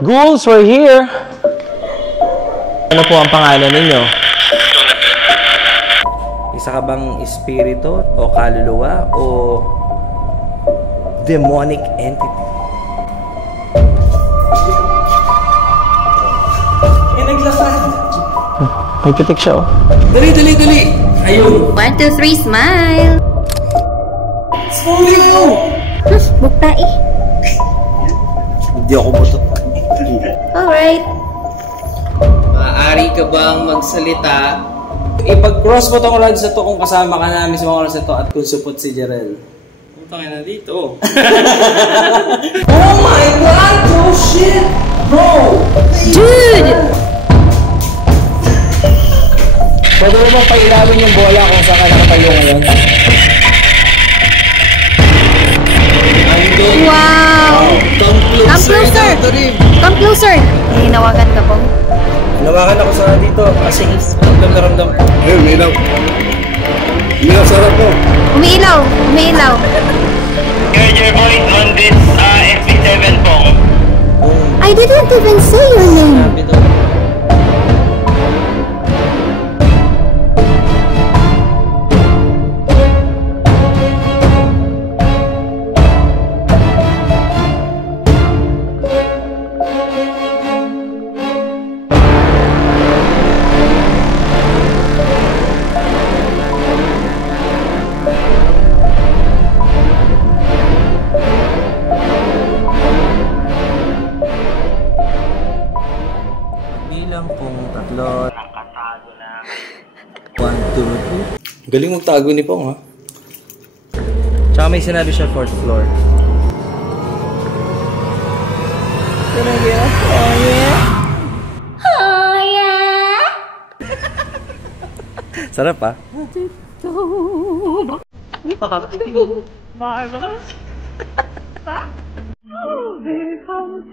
Ghouls, we're here! Ano po ang pangalan ninyo? Isa ka bang espiritu o kaluluwa o demonic entity? Naglakad! May pitik siya, oh. Dali, dali, dali! Ayun! 1, 2, 3, smile! Smile mo! Buktai! Hindi ako butot. Alright. Maaari ka bang magsalita? Ipag-cross mo tong rods na to kung kasama ka namin sa mga rods na to at kung support si Jarel. Putang ina dito. Oh my God! Oh shit! Bro! Dude! Pwede mo bang pailawin yung bola kung saan ka nakatayo ngayon? Wow! Come closer! Come closer! Hinawagan ka po. Hinawakan ako sa dito kasi ramdam na ramdam. Umiilaw. Umiilaw sa harap mo. Umiilaw! Umiilaw! Heard your voice on this FB7 phone. I didn't even say your name! Sabi to. Bilang pong tatlo. Nakatago na. 1, 2, 3. Galing magtago ni Pong, ha? Tsaka may sinabi siya 4th floor. Talaga? Oh yeah? Oh yeah! Sarap, ha? Marvelous. Oh, here comes